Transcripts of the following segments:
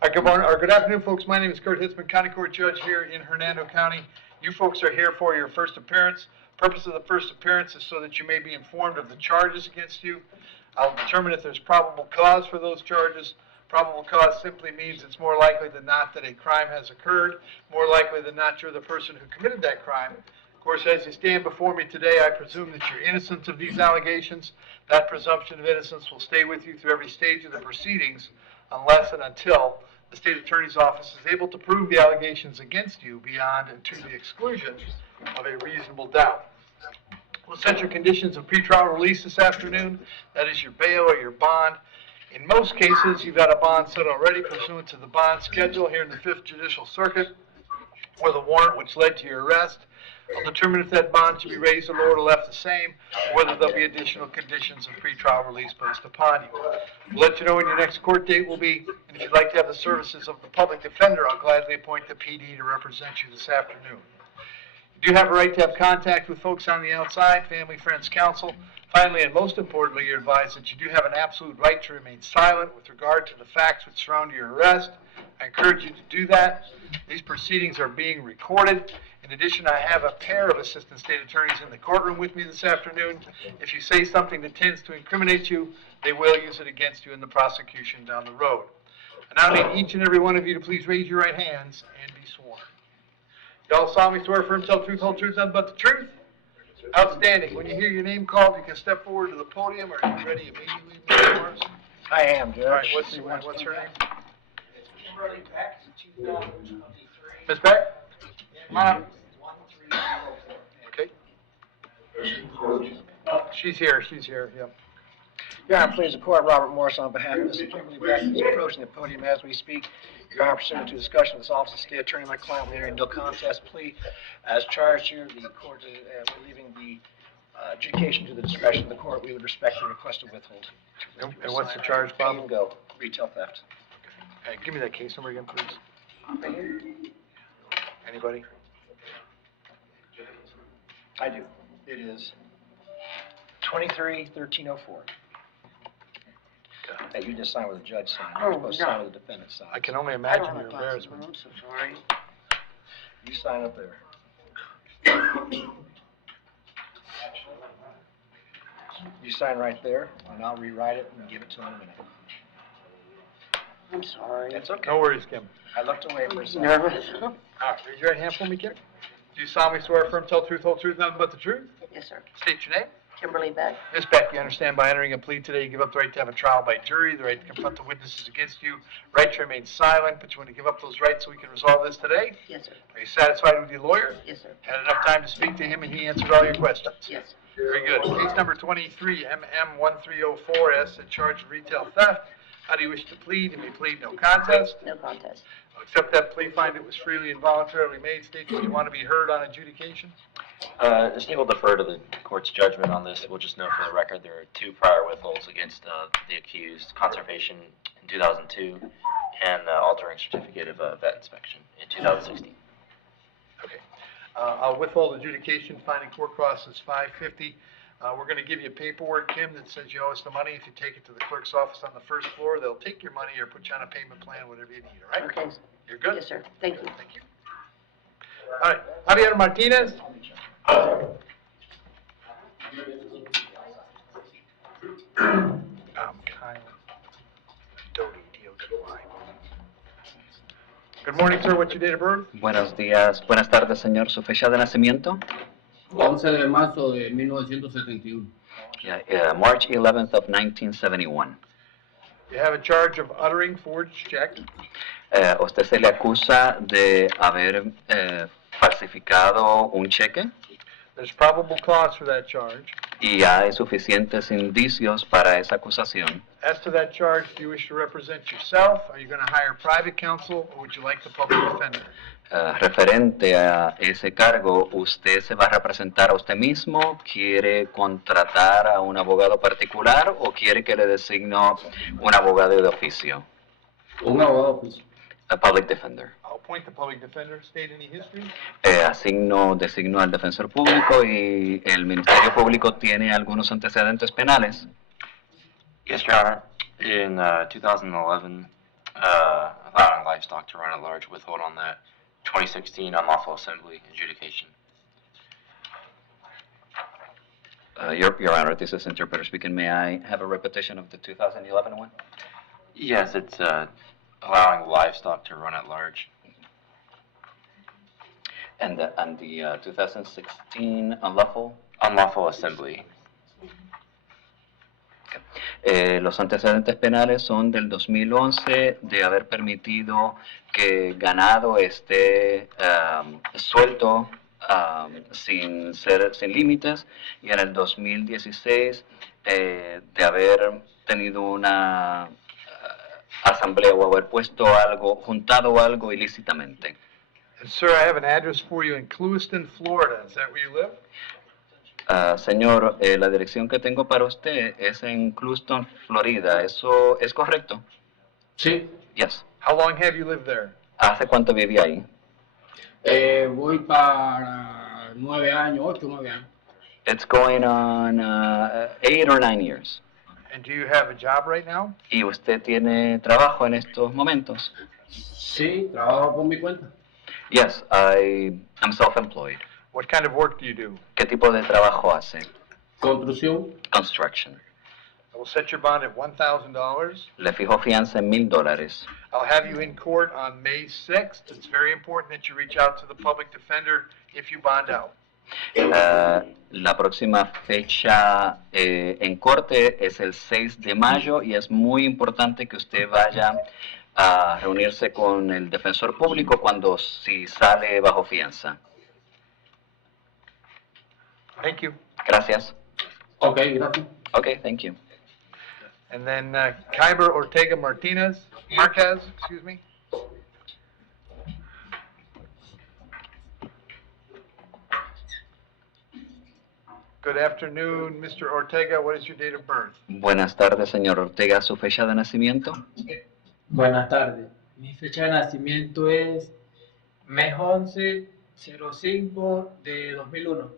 Good morning, or good afternoon, folks. My name is Hitzemann, County Court Judge here in Hernando County. You folks are here for your first appearance. Purpose of the first appearance is so that you may be informed of the charges against you. I'll determine if there's probable cause for those charges. Probable cause simply means it's more likely than not that a crime has occurred. More likely than not, you're the person who committed that crime. Of course, as you stand before me today, I presume that you're innocent of these allegations. That presumption of innocence will stay with you through every stage of the proceedings unless and until the State Attorney's Office is able to prove the allegations against you beyond and to the exclusion of a reasonable doubt. We'll set your conditions of pretrial release this afternoon. That is your bail or your bond. In most cases, you've got a bond set already pursuant to the bond schedule here in the 5th Judicial Circuit, or the warrant which led to your arrest. I'll determine if that bond should be raised or lowered or left the same, or whether there'll be additional conditions of pretrial release placed upon you. We'll let you know when your next court date will be, and if you'd like to have the services of the public defender, I'll gladly appoint the PD to represent you this afternoon. You do have a right to have contact with folks on the outside, family, friends, counsel. Finally, and most importantly, you're advised that you do have an absolute right to remain silent with regard to the facts which surround your arrest. I encourage you to do that. These proceedings are being recorded. In addition, I have a pair of assistant state attorneys in the courtroom with me this afternoon. If you say something that tends to incriminate you, they will use it against you in the prosecution down the road. I now need each and every one of you to please raise your right hands and be sworn. You all solemnly swear affirm, tell the truth, whole truth, nothing but the truth? Outstanding. When you hear your name called, you can step forward to the podium. Are you ready immediately, Mr. Morris? I am, Judge. All right, what's her name? Ms. Beck? Come on up. Okay. She's here, yep. Your Honor, please, the court, Robert Morris, on behalf of Mr. Kimberly Beck, is approaching the podium as we speak. Your Honor, pursuant to discussion with this office of state attorney, my client will enter a no contest plea as charged here. The court is leaving the adjudication to the discretion of the court. We would respectfully request a withhold. And what's the charge, Bob? Pay and go, retail theft. Okay. Give me that case number again, please. Anybody? I do. It is 23-1304. That you just signed with the judge signed. You're supposed to sign with the defendant signed. I can only imagine your embarrassment. I'm so sorry. You sign up there. You sign right there, and I'll rewrite it and give it to him in a minute. I'm sorry. It's okay. No worries, Kim. I looked away for a second. Nervous. All right, raise your right hand for me, Kim. Do you solemnly swear affirm, tell the truth, whole truth, nothing but the truth? Yes, sir. State your name. Kimberly Beck. Ms. Beck, you understand by entering a plea today, you give up the right to have a trial by jury, the right to confront the witnesses against you, right to remain silent, but you want to give up those rights so we can resolve this today? Yes, sir. Are you satisfied with your lawyer? Yes, sir. Had enough time to speak to him and he answered all your questions? Yes. Very good. Case number 23, MM1304S, in charge of retail theft. How do you wish to plead? You may plead no contest. No contest. I'll accept that plea, find it was freely and voluntarily made. State that you want to be heard on adjudication. The state will defer to the court's judgment on this. We'll just note for the record there are 2 prior withholds against the accused: conservation in 2002 and altering certificate of vet inspection in 2016. Okay. I'll withhold adjudication. Finding court costs is $550. We're going to give you paperwork, Kim, that says you owe us the money. If you take it to the clerk's office on the first floor, they'll take your money or put you on a payment plan, whatever you need, all right? Okay. You're good? Yes, sir. Thank you. Thank you. All right. Javier Martinez. Good morning, sir. What's your date of birth? Buenos días, buenas tardes, señor. ¿Su fecha de nacimiento? 11 de marzo de 1971. Yeah, March 11th of 1971. You have a charge of uttering forged check. Usted se le acusa de haber falsificado un cheque. There's probable cause for that charge. Y hay suficientes indicios para esa acusación. As to that charge, do you wish to represent yourself? Are you going to hire private counsel, or would you like the public defender? Referente a ese cargo, ¿usted se va a representar a usted mismo? ¿Quiere contratar a un abogado particular o quiere que le designo un abogado de oficio? Un abogado de oficio. A public defender. I'll appoint the public defender. State any history? Designo al defensor público y el Ministerio Público tiene algunos antecedentes penales. Yes, Your Honor. In 2011, about allowing livestock to run at large, withhold on that 2016 unlawful assembly adjudication. Your Honor, this is interpreter speaking. May I have a repetition of the 2011 one? Yes, it's allowing livestock to run at large. And the 2016 unlawful? Unlawful assembly. Los antecedentes penales son del 2011 de haber permitido que ganado esté suelto sin límites, y en el 2016 de haber tenido una asamblea o haber puesto algo, juntado algo ilícitamente. And sir, I have an address for you in Clewiston, Florida. Is that where you live? Señor, la dirección que tengo para usted es en Clewiston, Florida. ¿Eso es correcto? Sí. Yes. How long have you lived there? ¿Hace cuánto viví ahí? Voy para 9 años, 8 o 9 años. It's going on 8 or 9 years. And do you have a job right now? ¿Y usted tiene trabajo en estos momentos? Sí, trabajo por mi cuenta. Yes, I am self-employed. What kind of work do you do? ¿Qué tipo de trabajo hace? Construcción. Construction. I will set your bond at $1,000. Le fijo fianza en $1,000. I'll have you in court on May 6th. It's very important that you reach out to the public defender if you bond out. La próxima fecha en corte es el 6 de mayo y es muy importante que usted vaya a reunirse con el defensor público si sale bajo fianza. Thank you. Gracias. Ok, gracias. Okay, thank you. And then Kyber Ortega Marquez, excuse me. Good afternoon, Mr. Ortega. What is your date of birth? Buenas tardes, señor Ortega. ¿Su fecha de nacimiento? Buenas tardes. Mi fecha de nacimiento es mes 11/05 de 2001.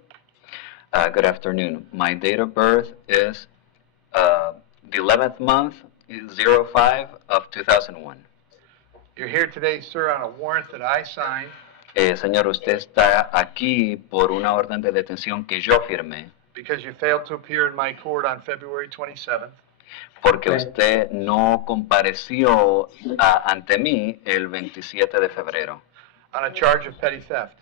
Good afternoon. My date of birth is the 11th month, 05 of 2001. You're here today, sir, on a warrant that I signed Señor, usted está aquí por una orden de detención que yo firmé, because you failed to appear in my court on February 27th. porque Sí. usted no compareció ante mí el 27 de febrero On a charge of petty theft.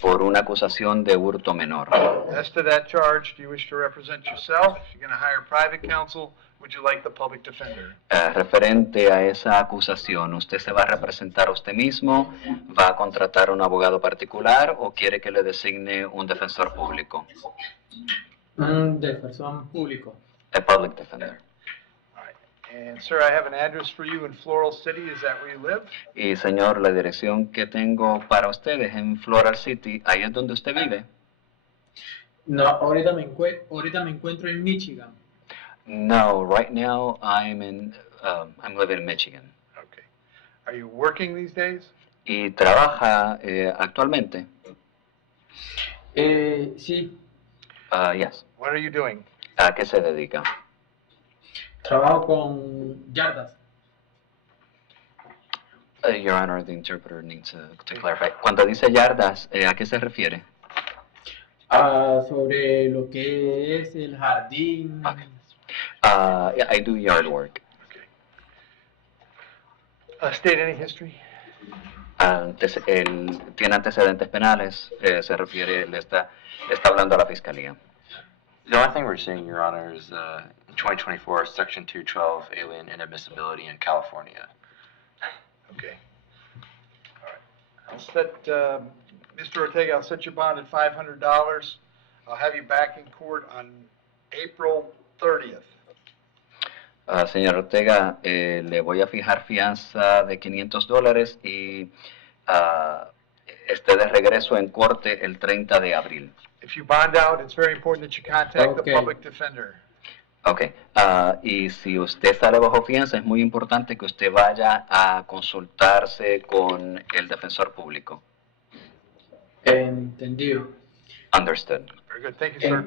por una acusación de hurto menor. As to that charge, do you wish to represent yourself? If you're going to hire private counsel, would you like the public defender? Referente a esa acusación, ¿usted se va a representar a usted mismo? ¿Va a contratar a un abogado particular o quiere que le designe un defensor público? Un defensor público. A public defender. All right. And sir, I have an address for you in Floral City. Is that where you live? Y señor, la dirección que tengo para ustedes en Floral City, ¿ahí es donde usted vive? No, ahorita me encuentro en Michigan. No, right now I'm living in Michigan. Okay. Are you working these days? ¿Y trabaja actualmente? Sí, Yes. What are you doing? ¿A qué se dedica? trabajo con yardas. Your Honor, the interpreter needs to clarify. Cuando dice yardas, ¿a qué se refiere? Sobre lo que es el jardín. Okay. Yeah, I do yard work. State any history? Él tiene antecedentes penales, se refiere, le está hablando a la fiscalía. The only thing we're seeing, Your Honor, is in 2024, Section 212, alien inadmissibility in California. Okay. All right. I'll set, Mr. Ortega, I'll set your bond at $500. I'll have you back in court on April 30th. Señor Ortega, le voy a fijar fianza de $500 y esté de regreso en corte el 30 de abril. If you bond out, it's very important that you contact the Okay. public defender. Ok, y si usted sale bajo fianza, es muy importante que usted vaya a consultarse con el defensor público. Entendido. Understood. Very good. Thank you, sir.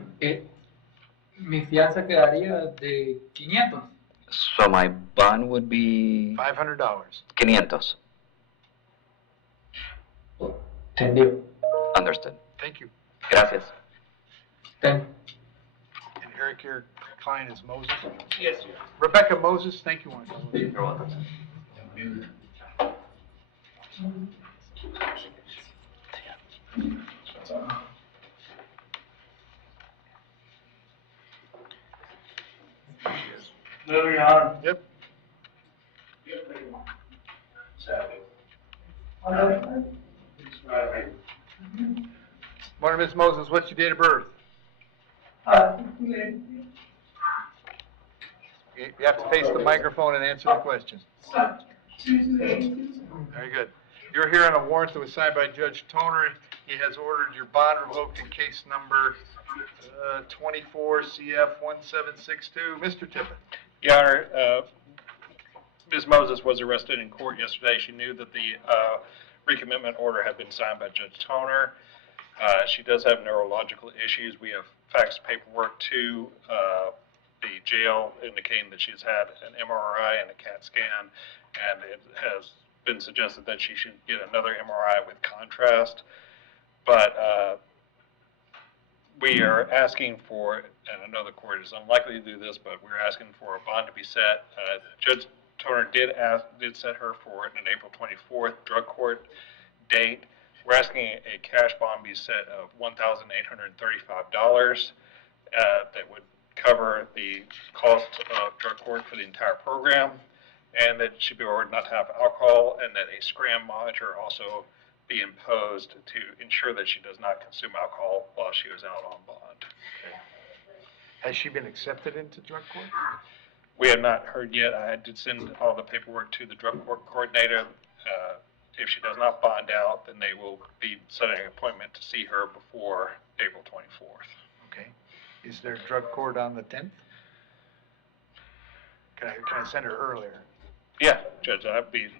Mi fianza quedaría de 500. So my bond would be $500. 500. Entendido. Understood. Thank you. Gracias. Thank And Eric, your client is Moses? Yes, sir. Rebecca Moses, thank you. You're welcome. No, Your Honor. Yep. Morning, Ms. Moses, what's your date of birth? You have to face the microphone and answer the question. Very good. You're here on a warrant that was signed by Judge Toner. He has ordered your bond revoked in case number 24 CF 1762. Mr. Tippett. Your Honor, Ms. Moses was arrested in court yesterday. She knew that the recommitment order had been signed by Judge Toner. She does have neurological issues. We have faxed paperwork to the jail indicating that she's had an MRI and a CAT scan, and it has been suggested that she should get another MRI with contrast. But we are asking for, and I know the court is unlikely to do this, but we're asking for a bond to be set. Judge Toner did set her for an April 24th drug court date. We're asking a cash bond be set of $1,835 that would cover the cost of drug court for the entire program, and that she be ordered not to have alcohol, and that a scram monitor also be imposed to ensure that she does not consume alcohol while she was out on bond. Has she been accepted into drug court? We have not heard yet. I did send all the paperwork to the drug court coordinator. If she does not bond out, then they will be setting an appointment to see her before April 24th. Okay. Is there drug court on the 10th? Can I send her earlier? Yeah, Judge, I'd be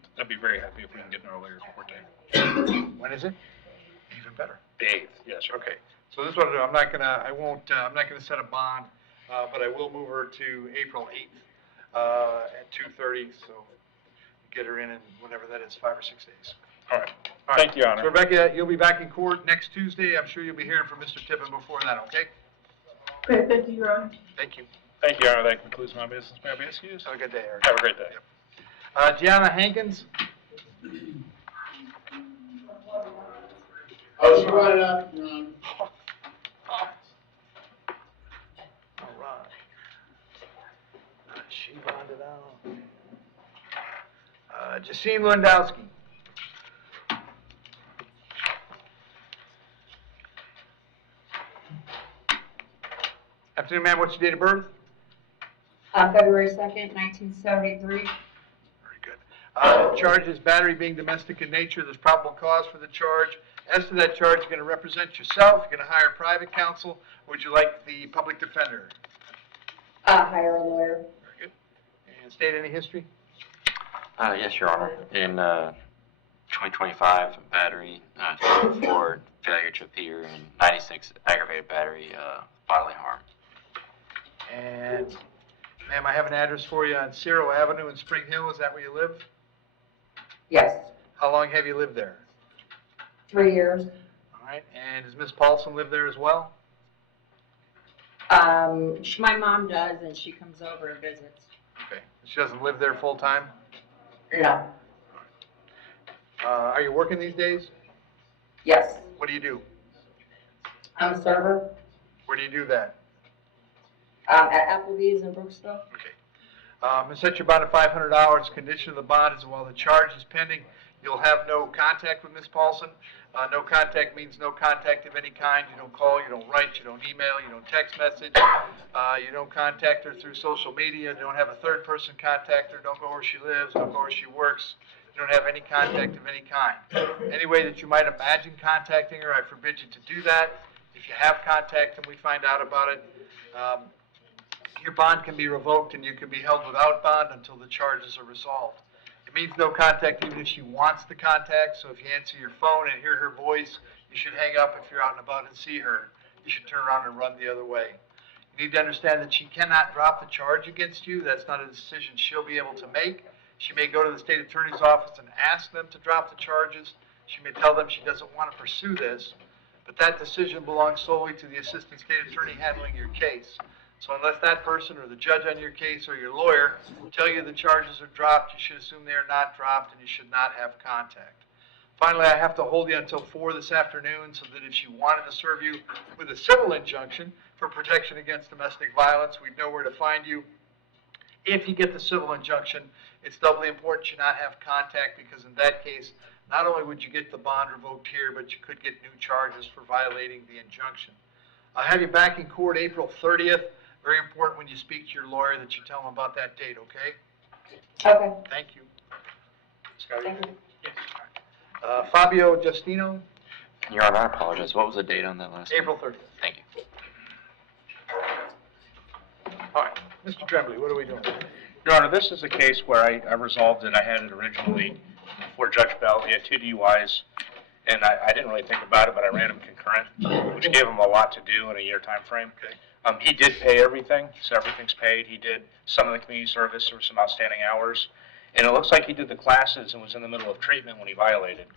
very happy if we can get an earlier court date. When is it? Even better. The 8th, yes, sir. Okay. So this is what I'll do. I'm not gonna set a bond, but I will move her to April 8th at 2:30. So get her in whenever that is, 5 or 6 days. All right. All right. Thank you, Your Honor. So Rebecca, you'll be back in court next Tuesday. I'm sure you'll be hearing from Mr. Tippin before that. Okay? Great, thank you, Your Honor. Thank you. Thank you, Your Honor. That concludes my business. May I be excused? Have a good day, Eric. Have a great day. Gianna Hankins. Oh, she brought it up, Your Honor. All right. She bonded out. Jacine Lewandowski. Afternoon, ma'am. What's your date of birth? February 2nd, 1973. Very good. Charge is battery being domestic in nature. There's probable cause for the charge. As to that charge, you're going to represent yourself. You're going to hire private counsel. Or would you like the public defender? Hire a lawyer. Very good. And state any history? Yes, Your Honor. In 2025, battery, for failure to appear, and 96, aggravated battery, bodily harm. And, ma'am, I have an address for you on Ciro Avenue in Spring Hill. Is that where you live? Yes, How long have you lived there? 3 years. All right. And does Miss Paulson live there as well? My mom does, and she comes over and visits. Okay. She doesn't live there full time? No. Are you working these days? Yes, What do you do? I'm a server Where do you do that? at Applebee's in Brooksville. Okay. Set your bond at $500. Condition of the bond is while the charge is pending, you'll have no contact with Ms. Paulson. No contact means no contact of any kind. You don't call, you don't write, you don't email, you don't text message. You don't contact her through social media. You don't have a third person contact her. Don't go where she lives. Don't go where she works. You don't have any contact of any kind. Any way that you might imagine contacting her, I forbid you to do that. If you have contact and we find out about it, your bond can be revoked and you can be held without bond until the charges are resolved. It means no contact even if she wants the contact, so if you answer your phone and hear her voice, you should hang up. If you're out and about and see her, you should turn around and run the other way. You need to understand that she cannot drop the charge against you. That's not a decision she'll be able to make. She may go to the state attorney's office and ask them to drop the charges. She may tell them she doesn't want to pursue this, but that decision belongs solely to the assistant state attorney handling your case. So unless that person or the judge on your case or your lawyer tell you the charges are dropped, you should assume they are not dropped and you should not have contact. Finally, I have to hold you until 4 this afternoon so that if she wanted to serve you with a civil injunction for protection against domestic violence, we'd know where to find you. If you get the civil injunction, it's doubly important you not have contact, because in that case, not only would you get the bond revoked here, but you could get new charges for violating the injunction. I'll have you back in court April 30th. Very important when you speak to your lawyer that you tell him about that date, okay? Okay. Thank you. Scotty? Thank you. Yes. Fabio Justino, Your Honor, I apologize. What was the date on that last one? April 30th. Thank you. All right, Mr. Tremblay, what are we doing? Your Honor, this is a case where I resolved it. I had it originally for Judge Bell. He had 2 DUIs, and I didn't really think about it, but I ran them concurrent, which gave him a lot to do in a year time frame. Okay. He did pay everything, so everything's paid. He did some of the community service. There were some outstanding hours. And it looks like he did the classes and was in the middle of treatment when he violated.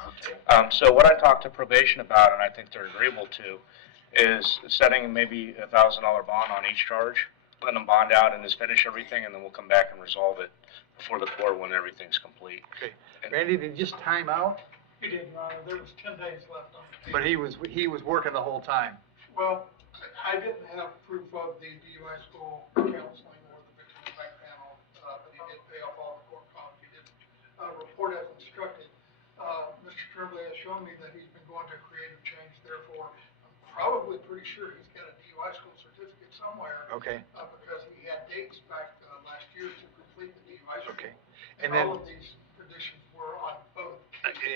So what I talked to probation about, and I think they're agreeable to, is setting maybe a $1,000 bond on each charge, letting him bond out and just finish everything, and then we'll come back and resolve it before the court when everything's complete. Okay. Randy, did you just time out? He did, Your Honor. There was 10 days left on it. But he was working the whole time. Well, I didn't have proof of the DUI school counseling or the victim impact panel, but he did pay off all the court costs. He did report as instructed. Mr. Tremblay has shown me that he's been going to creative change. Therefore, I'm probably pretty sure he's got a DUI school certificate somewhere. Okay. Because he had dates back last year to complete the DUI school. Okay. And And then, all of these conditions were on both.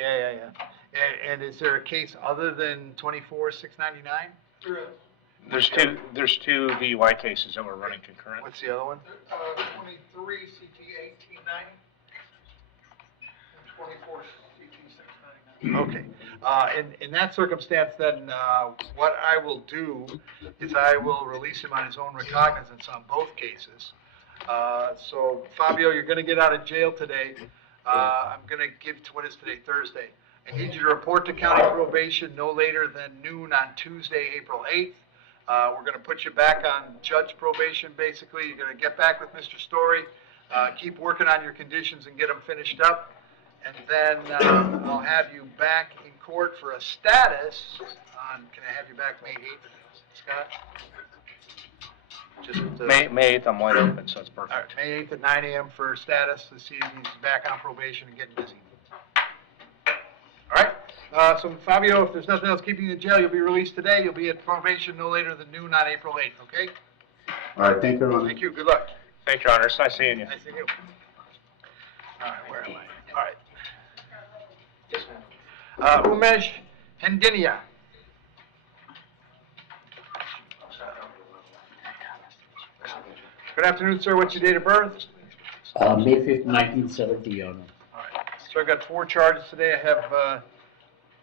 yeah. And is there a case other than 24-699? There is. There's two DUI cases that we're running concurrent. What's the other one? 23 CT 1890 and 24 CT 699. Okay. In that circumstance, then, what I will do is I will release him on his own recognizance on both cases. So, Fabio, you're going to get out of jail today. I'm going to give to what is today, Thursday. I need you to report to county probation no later than noon on Tuesday, April 8th. We're going to put you back on judge probation, basically. You're going to get back with Mr. Story, keep working on your conditions and get them finished up. And then I'll have you back in court for a status on, can I have you back May 8th, Scott? Just, May 8th, I'm wide open, so it's perfect. all right, May 8th at 9 a.m. for status to see if he's back on probation and getting busy. All right. So Fabio, if there's nothing else keeping you in jail, you'll be released today. You'll be at probation no later than noon on April 8th, okay? All right, thank you, Your Honor. Thank you. Good luck. Thank you, Your Honor. It's nice seeing you. Nice seeing you. All right, where am I? All right. Umesh Hendinia. Good afternoon, sir. What's your date of birth? May 5th, 1970, Your Honor. All right. So I've got 4 charges today. I have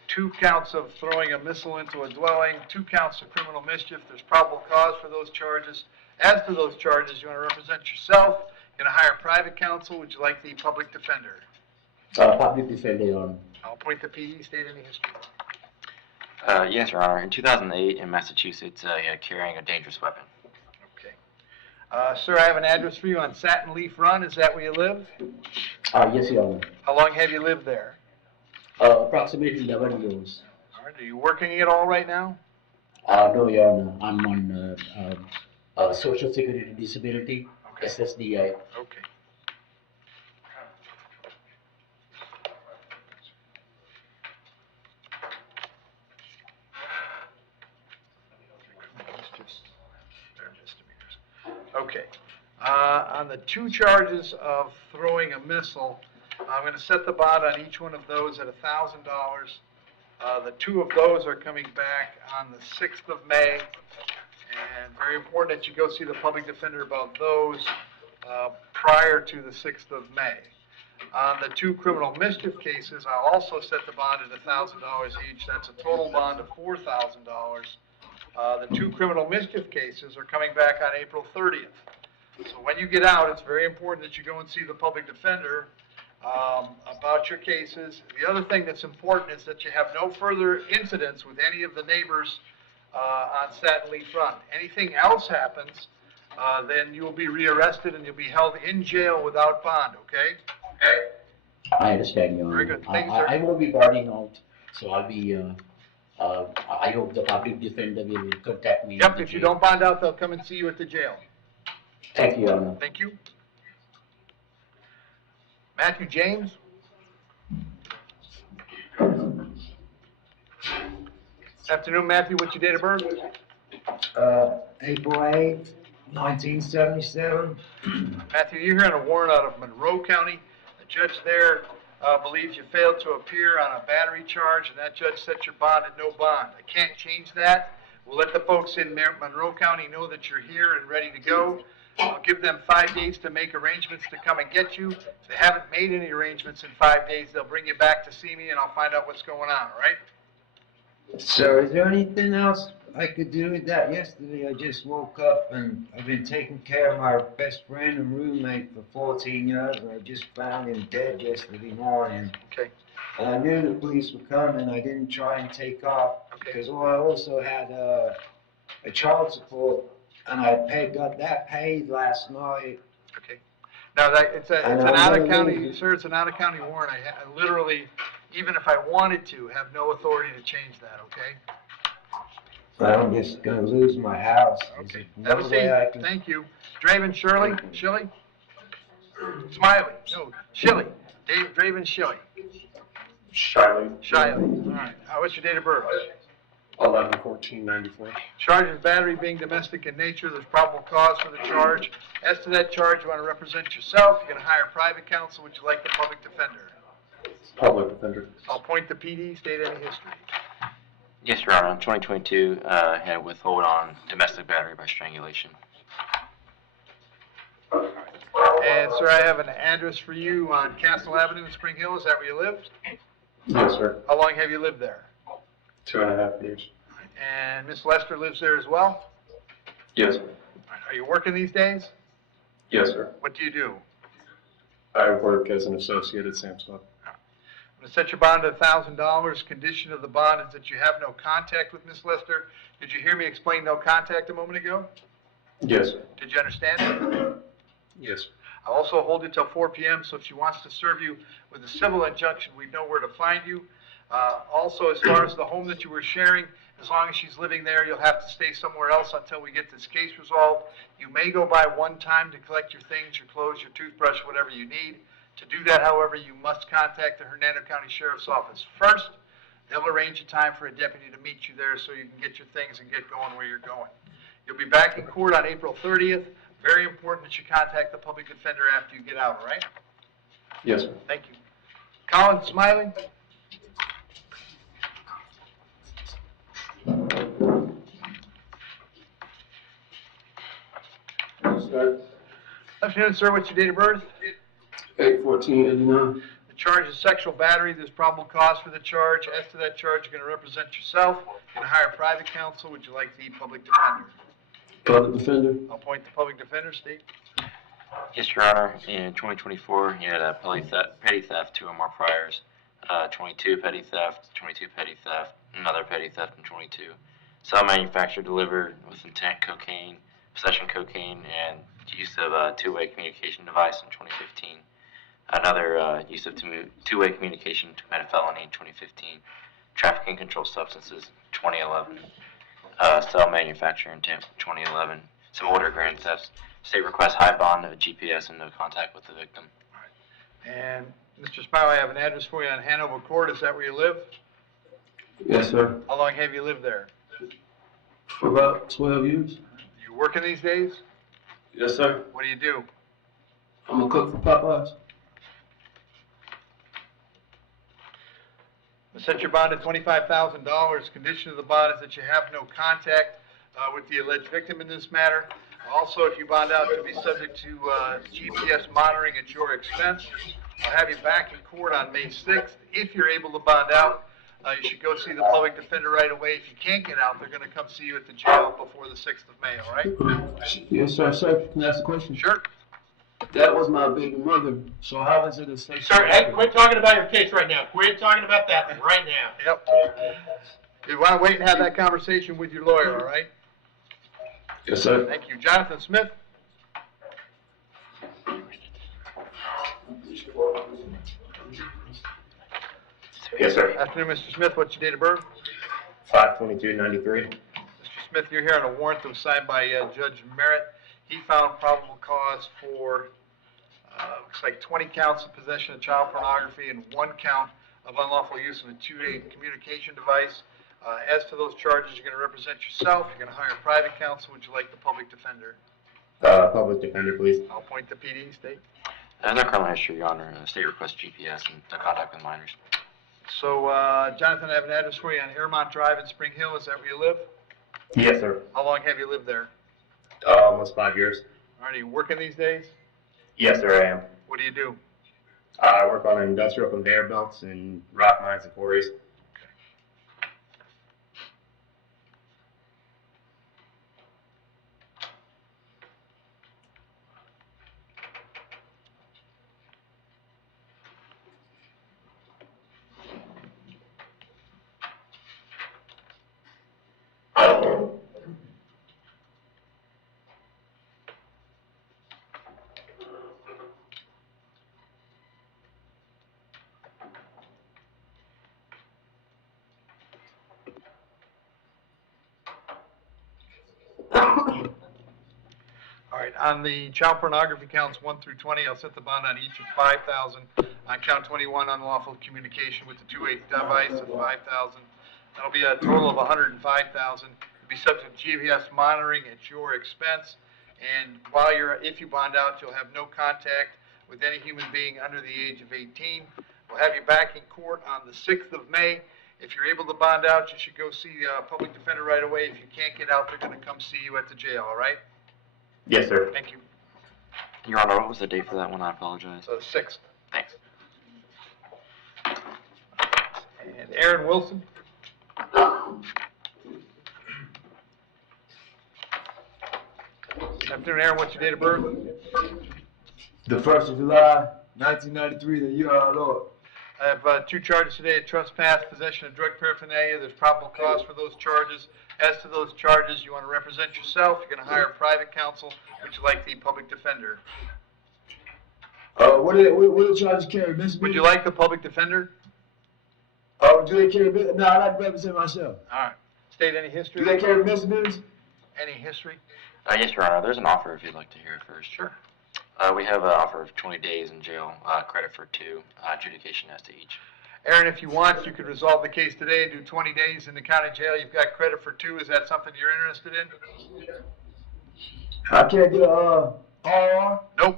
2 counts of throwing a missile into a dwelling, 2 counts of criminal mischief. There's probable cause for those charges. As to those charges, you want to represent yourself. You're going to hire private counsel. Would you like the public defender? Public defender, Your Honor. I'll point the PE, state any history. Yes, Your Honor. In 2008 in Massachusetts, he had carrying a dangerous weapon. Okay. Sir, I have an address for you on Satin Leaf Run. Is that where you live? Yes, Your Honor. How long have you lived there? Approximately 11 years. All right. Are you working at all right now? No, Your Honor. I'm on Social Security Disability, Okay. SSDI. Okay. Okay. On the 2 charges of throwing a missile, I'm going to set the bond on each one of those at $1,000. The 2 of those are coming back on the 6th of May. And very important that you go see the public defender about those prior to the 6th of May. On the 2 criminal mischief cases, I'll also set the bond at $1,000 each. That's a total bond of $4,000. The 2 criminal mischief cases are coming back on April 30th. So when you get out, it's very important that you go and see the public defender about your cases. The other thing that's important is that you have no further incidents with any of the neighbors on Satin Leaf Run. Anything else happens, then you will be rearrested and you'll be held in jail without bond, okay? I understand, Your Honor. Very good. Thank you, sir. I will be bonding out, so I'll be, I hope the public defender will contact me. Yep, if you don't bond out, they'll come and see you at the jail. Thank you, Your Honor. Thank you. Matthew James? Afternoon, Matthew. What's your date of birth? April 8th, 1977. Matthew, you're hearing a warrant out of Monroe County. The judge there believes you failed to appear on a battery charge, and that judge set your bond at no bond. I can't change that. We'll let the folks in Monroe County know that you're here and ready to go. I'll give them 5 days to make arrangements to come and get you. If they haven't made any arrangements in 5 days, they'll bring you back to see me, and I'll find out what's going on, all right? So is there anything else I could do with that? Yesterday I just woke up and I've been taking care of my best friend and roommate for 14 years, and I just found him dead yesterday morning. Okay. And I knew the police were coming. I didn't try and take off because I also had a child support, and I got that paid last night. Okay. Now, it's an And I'm gonna out-of-county, leave. sir, it's an out-of-county warrant. I literally, even if I wanted to, have no authority to change that, okay? I'm just gonna lose my house. Is Okay. there Have no a way I seat. can? Thank you. Draven Shirley? Shilly? Smiley? No, Shilly. Draven Shilly. Shiley. Shiley. All right. What's your date of birth? 11/14/94. Charge of battery being domestic in nature. There's probable cause for the charge. As to that charge, you want to represent yourself. You're going to hire private counsel. Would you like the public defender? Public defender. I'll point the PD. State any history. Yes, Your Honor. In 2022, had withhold on domestic battery by strangulation. And, sir, I have an address for you on Castle Avenue in Spring Hill. Is that where you live? Yes, sir. How long have you lived there? 2.5 years. And Miss Lester lives there as well? Yes. Are you working these days? Yes, sir. What do you do? I work as an associate at Sam's Club. I'm going to set your bond at $1,000. Condition of the bond is that you have no contact with Miss Lester. Did you hear me explain no contact a moment ago? Yes, sir. Did you understand it? Yes. I'll also hold it till 4 p.m., so if she wants to serve you with a civil injunction, we know where to find you. Also, as far as the home that you were sharing, as long as she's living there, you'll have to stay somewhere else until we get this case resolved. You may go by one time to collect your things, your clothes, your toothbrush, whatever you need. To do that, however, you must contact the Hernando County Sheriff's Office first. They'll arrange a time for a deputy to meet you there so you can get your things and get going where you're going. You'll be back in court on April 30th. Very important that you contact the public defender after you get out, all right? Yes, sir. Thank you. Colin Smiley? Afternoon, sir. What's your date of birth? 8/14/89. The charge is sexual battery. There's probable cause for the charge. As to that charge, you're going to represent yourself. You're going to hire private counsel. Would you like the public defender? Public defender. I'll point the public defender, Steve. Yes, Your Honor. In 2024, he had a petty theft, 2 or more priors, 22 petty theft, 22 petty theft, another petty theft in 22. Sell, manufacture, deliver with intent cocaine, possession cocaine, and use of a two-way communication device in 2015. Another use of two-way communication to commit a felony in 2015. Trafficking controlled substances, 2011. Sell, manufacture, intent, 2011. Some order grand thefts. State requests high bond, no GPS, and no contact with the victim. And Mr. Smiley, I have an address for you on Hanover Court. Is that where you live? Yes, sir. How long have you lived there? For about 12 years. You working these days? Yes, sir. What do you do? I'm a cook for Popeyes. Set your bond at $25,000. Condition of the bond is that you have no contact with the alleged victim in this matter. Also, if you bond out, you'll be subject to GPS monitoring at your expense. I'll have you back in court on May 6th. If you're able to bond out, you should go see the public defender right away. If you can't get out, they're going to come see you at the jail before the 6th of May, all right? Yes, sir. Sir, can I ask a question? Sure. That was my baby mother, so how is it a sexual? Sorry, hey, quit talking about your case right now. Quit talking about that right now. Yep. You want to wait and have that conversation with your lawyer, all right? Yes, sir. Thank you. Jonathan Smith? Yes, sir. Afternoon, Mr. Smith. What's your date of birth? 5/22/93. Mr. Smith, you're here on a warrant that was signed by Judge Merritt. He found probable cause for, looks like 20 counts of possession of child pornography and 1 count of unlawful use of a two-way communication device. As to those charges, you're going to represent yourself. You're going to hire private counsel. Would you like the public defender? Public defender, please. I'll point the PD. State. No criminal history, Your Honor. State requests GPS and no contact with minors. So, Jonathan, I have an address for you on Airmont Drive in Spring Hill. Is that where you live? Yes, sir. How long have you lived there? Almost 5 years. Are you working these days? Yes, sir, I am. What do you do? I work on industrial conveyor belts and rock mines and quarries. All right, on the child pornography counts 1 through 20, I'll set the bond on each of $5,000. On count 21, unlawful communication with the two-way device of $5,000. That'll be a total of $105,000. It'll be subject to GPS monitoring at your expense. And if you bond out, you'll have no contact with any human being under the age of 18. We'll have you back in court on the 6th of May. If you're able to bond out, you should go see a public defender right away. If you can't get out, they're going to come see you at the jail, all right? Yes, sir. Thank you. Your Honor, what was the date for that one? I apologize. So 6th. Thanks. And Aaron Wilson? Afternoon, Aaron. What's your date of birth? The 1st of July, 1993, the year of our Lord. I have 2 charges today: trespass, possession of drug paraphernalia. There's probable cause for those charges. As to those charges, you want to represent yourself. You're going to hire private counsel. Would you like the public defender? What are the charges carry, Mr. Would you like the public defender? Do they carry business? No, I'd like to represent myself. All right. State any history? Do they carry misdemeanors? Any history? Yes, Your Honor. There's an offer if you'd like to hear it first. Sure. We have an offer of 20 days in jail, credit for 2, adjudication as to each. Aaron, if you want, you could resolve the case today and do 20 days in the county jail. You've got credit for 2. Is that something you're interested in? I can't get a RR? Nope.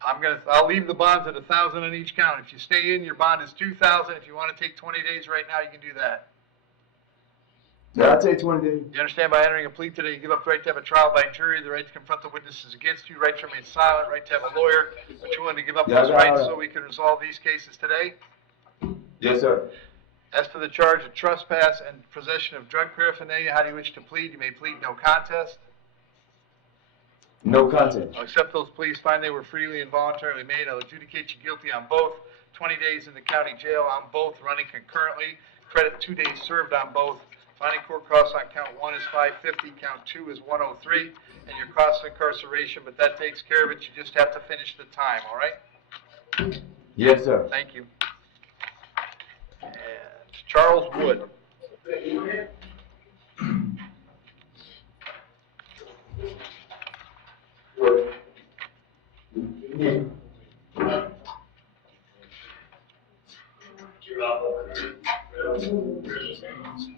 I'll leave the bonds at $1,000 on each count. If you stay in, your bond is $2,000. If you want to take 20 days right now, you can do that. Yeah, I'll take 20 days. You understand, by entering a plea today, you give up the right to have a trial by jury, the right to confront the witnesses against you, right to remain silent, right to have a lawyer. But you're willing to give up those rights so we can resolve these cases today? Yes, sir. As for the charge of trespass and possession of drug paraphernalia, how do you wish to plead? You may plead no contest. No contest. I'll accept those pleas, find they were freely and voluntarily made. I'll adjudicate you guilty on both. 20 days in the county jail on both, running concurrently. Credit 2 days served on both. Finding court costs on count 1 is $550, count 2 is $103, and your cost of incarceration, but that takes care of it. You just have to finish the time, all right? Yes, sir. Thank you. And Charles Wood.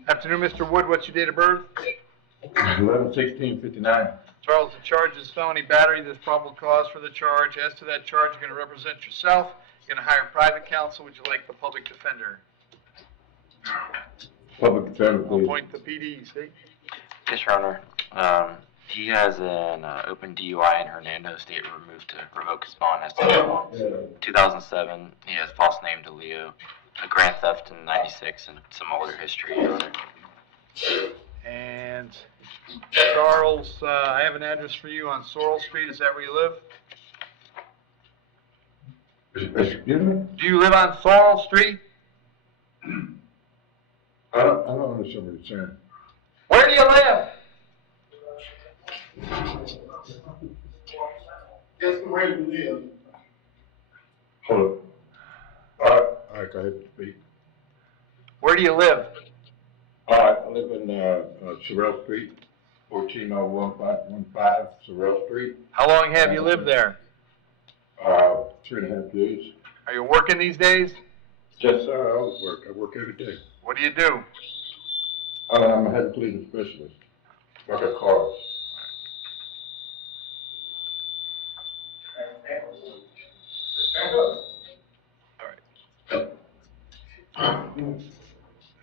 Afternoon, Mr. Wood. What's your date of birth? 11/16/59. Charles, the charge is felony battery. There's probable cause for the charge. As to that charge, you're going to represent yourself. You're going to hire private counsel. Would you like the public defender? Public defender, please. Appoint the PD, see? Yes, Your Honor. He has an open DUI in Hernando. State removed to revoke his bond as to 2007. He has false name to Leo, a grand theft in 96, and some older history, Your Honor. And Charles, I have an address for you on Sorrel Street. Is that where you live? Excuse me? Do you live on Sorrel Street? I don't understand what you're saying. Where do you live? Guess where you live? Hold up. All right, go ahead, speak. Where do you live? All right, I live in, Sorrel Street, 14015 Sorrel Street, How long have you lived there? 3.5 years. Are you working these days? Yes, sir, I always work. I work every day. What do you do? I'm a head cleaning specialist. Work at cars.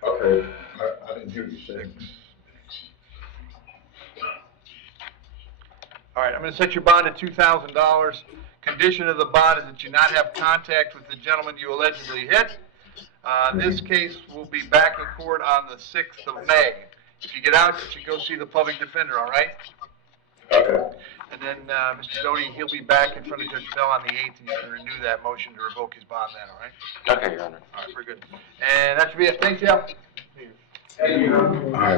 Okay, I didn't hear you say. All right, I'm going to set your bond at $2,000. Condition of the bond is that you not have contact with the gentleman you allegedly hit. This case will be back in court on the 6th of May. If you get out, you should go see the public defender, all right? Okay. And then, Mr. Doty, he'll be back in front of Judge Bell on the 8th, and you can renew that motion to revoke his bond then, all right? Okay, Your Honor. All right, very good. And that should be it. Thanks, Al. All right.